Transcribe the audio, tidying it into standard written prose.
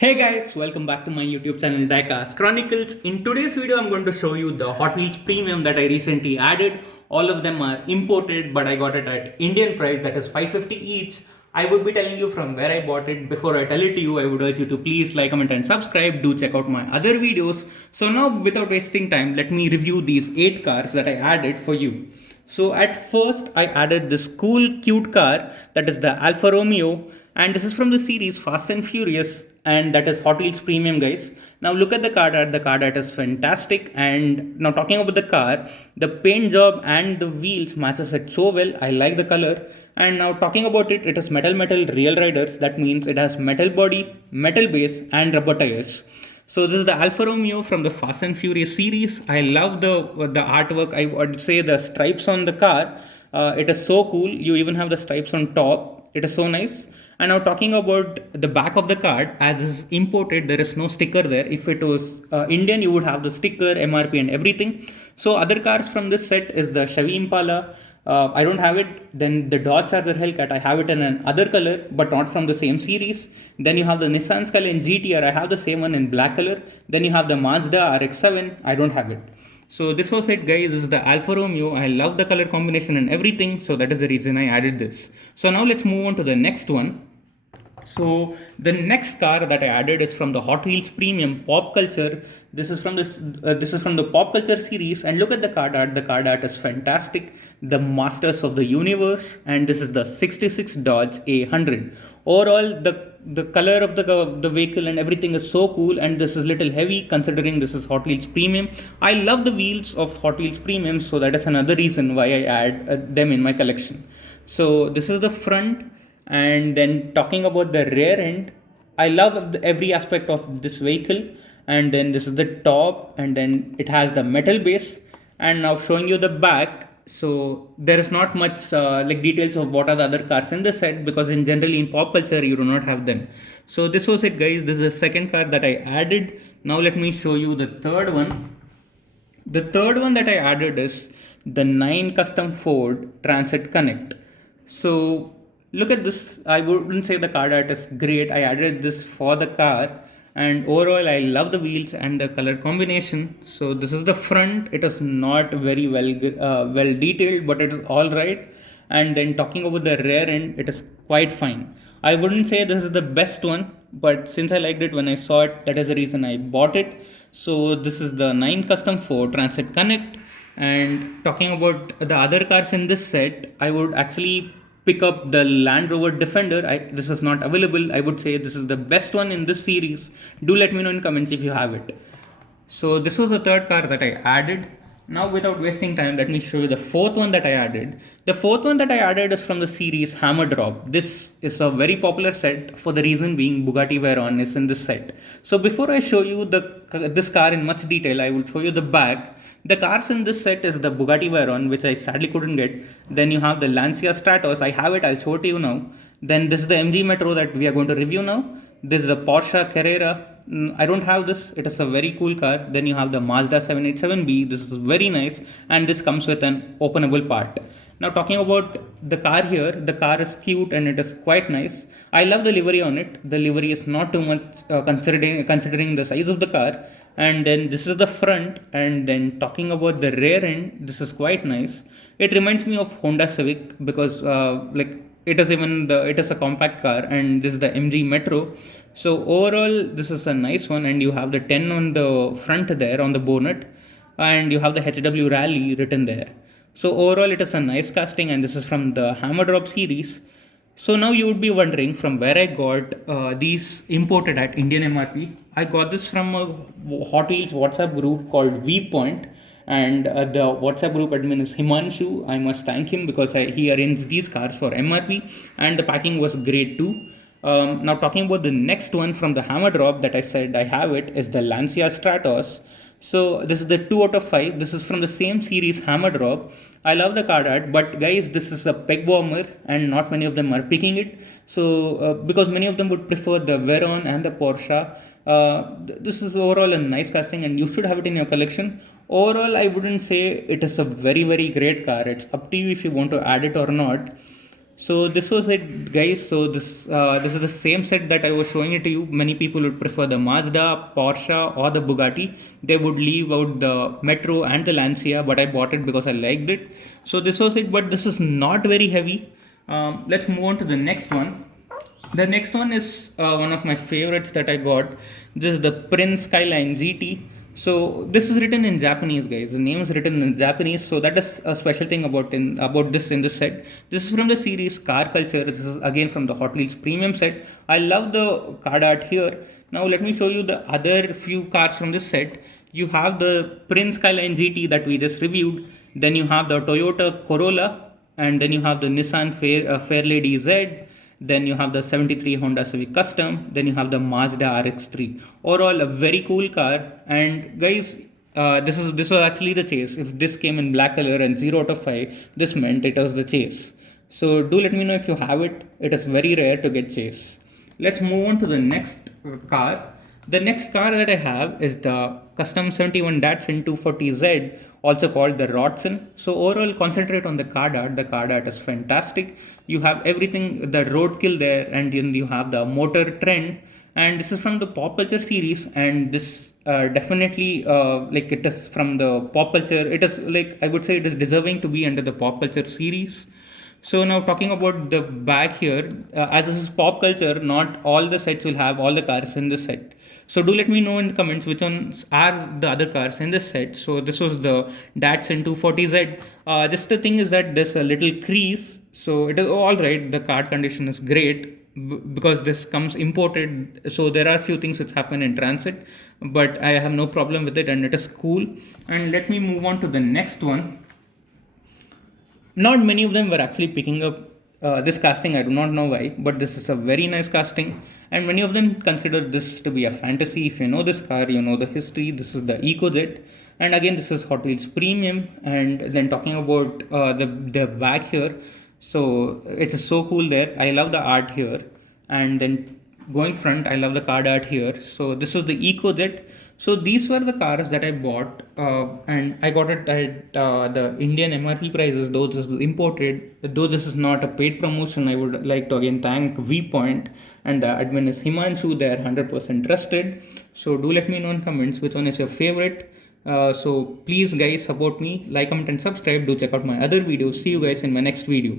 Hey guys, welcome back to my YouTube channel Diecast Chronicles. In today's video, I'm going to show you the Hot Wheels Premium that I recently added. All of them are imported, but I got it at Indian price, that is 550 each. I would be telling you from where I bought it. Before I tell it to you, I would urge you to please like, comment, and subscribe. Do check out my other videos. So now, without wasting time, let me review these 8 cars that I added for you. So at first, I added this cool, cute car that is the Alfa Romeo, and this is from the series Fast and Furious, and that is Hot Wheels Premium, guys. Now look at the card art. The card art is fantastic. And now talking about the car, the paint job and the wheels matches it so well. I like the color. And now talking about it, it is metal real riders. That means it has metal body, metal base, and rubber tires. So this is the Alfa Romeo from the Fast and Furious series. I love the artwork. I would say the stripes on the car. It is so cool. You even have the stripes on top. It is so nice. And now talking about the back of the card, as is imported, there is no sticker there. If it was Indian, you would have the sticker, MRP, and everything. So other cars from this set is the Chevy Impala. I don't have it. Then the Dodge Charger Hellcat, I have it in another color, but not from the same series. Then you have the Nissan Skyline GTR. I have the same one in black color. Then you have the Mazda RX-7. I don't have it. So this was it, guys. This is the Alfa Romeo. I love the color combination and everything. So that is the reason I added this. So now let's move on to the next one. So the next car that I added is from the Hot Wheels Premium Pop Culture. This is from the Pop Culture series, and look at the card art. The card art is fantastic. The Masters of the Universe, and this is the 66 Dodge A100. Overall, the color of the vehicle and everything is so cool, and this is little heavy considering this is Hot Wheels Premium. I love the wheels of Hot Wheels Premium, so that is another reason why I add them in my collection. So this is the front. And then talking about the rear end, I love every aspect of this vehicle. And then this is the top, and then it has the metal base. And now showing you the back. So there is not much like details of what are the other cars in this set, because in generally in pop culture you do not have them. So this was it, guys. This is the second car that I added. Now let me show you the third one. The third one that I added is the 9 Custom Ford Transit Connect. So look at this. I wouldn't say the card art is great. I added this for the car, and overall I love the wheels and the color combination. So this is the front. It is not very well detailed, but it is all right. And then talking about the rear end, it is quite fine. I wouldn't say this is the best one, but since I liked it when I saw it, that is the reason I bought it. So this is the 9 Custom Ford Transit Connect. And talking about the other cars in this set, I would actually pick up the Land Rover Defender. This is not available. I would say this is the best one in this series. Do let me know in comments if you have it. So this was the third car that I added. Now without wasting time, let me show you the fourth one that I added. The fourth one that I added is from the series Hammer Drop. This is a very popular set, for the reason being Bugatti Veyron is in this set. So before I show you this car in much detail, I will show you the back. The cars in this set is the Bugatti Veyron, which I sadly couldn't get. Then you have the Lancia Stratos. I have it. I'll show it to you now. Then this is the MG Metro that we are going to review now. This is the Porsche Carrera. I don't have this. It is a very cool car. Then you have the Mazda 787B. This is very nice, and this comes with an openable part. Now talking about the car here, the car is cute and it is quite nice. I love the livery on it. The livery is not too much considering the size of the car. And then this is the front. And then talking about the rear end, this is quite nice. It reminds me of Honda Civic, because like it is a compact car, and this is the MG Metro. So overall, this is a nice one, and you have the 10 on the front there on the bonnet, and you have the HW Rally written there. So overall, it is a nice casting, and this is from the Hammer Drop series. So now you would be wondering from where I got these imported at Indian MRP. I got this from a Hot Wheels WhatsApp group called Viewpoint, and the WhatsApp group admin is Himanshu. I must thank him, because he arranged these cars for MRP, and the packing was great too. Now talking about the next one from the Hammer Drop that I said I have it is the Lancia Stratos. So this is the 2 out of 5. This is from the same series Hammer Drop. I love the card art, but guys, this is a peg warmer, and not many of them are picking it. So because many of them would prefer the Veyron and the Porsche. This is overall a nice casting, and you should have it in your collection. Overall, I wouldn't say it is a very great car. It's up to you if you want to add it or not. So this was it, guys. So this is the same set that I was showing it to you. Many people would prefer the Mazda, Porsche, or the Bugatti. They would leave out the Metro and the Lancia, but I bought it because I liked it. So this was it, but this is not very heavy. Let's move on to the next one. The next one is one of my favorites that I got. This is the Prince Skyline GT. So this is written in Japanese, guys. The name is written in Japanese, so that is a special thing about this in this set. This is from the series Car Culture. This is again from the Hot Wheels Premium set. I love the card art here. Now let me show you the other few cars from this set. You have the Prince Skyline GT that we just reviewed. Then you have the Toyota Corolla, and then you have the Nissan Fairlady Z. Then you have the 73 Honda Civic Custom. Then you have the Mazda RX-3. Overall, a very cool car. And guys, this was actually the chase. If this came in black color and 0 out of 5, this meant it was the chase. So do let me know if you have it. It is very rare to get chase. Let's move on to the next car. The next car that I have is the Custom 71 Datsun 240Z, also called the Rodson. So overall, concentrate on the card art. The card art is fantastic. You have everything, the roadkill there, and then you have the motor trend. And this is from the pop culture series, and this definitely like it is from the pop culture. It is like I would say it is deserving to be under the pop culture series. So now talking about the back here, as this is pop culture, not all the sets will have all the cars in this set. So do let me know in the comments which ones are the other cars in this set. So this was the Datsun 240Z. Just the thing is that there's a little crease. So it is all right. The card condition is great because this comes imported. So there are a few things which happen in transit, but I have no problem with it and it is cool. And let me move on to the next one. Not many of them were actually picking up this casting. I do not know why, but this is a very nice casting, and many of them consider this to be a fantasy. If you know this car, you know the history. This is the EcoJet, and again, this is Hot Wheels Premium. And then talking about the back here, so it's so cool there. I love the art here, and then going front, I love the card art here. So this was the EcoJet. So these were the cars that I bought, and I got it at the Indian MRP prices. Though this is imported, though this is not a paid promotion, I would like to again thank Vpoint and the admin is Himanshu. They are 100% trusted. So do let me know in comments which one is your favorite. So please guys support me, like, comment and subscribe. Do check out my other videos. See you guys in my next video.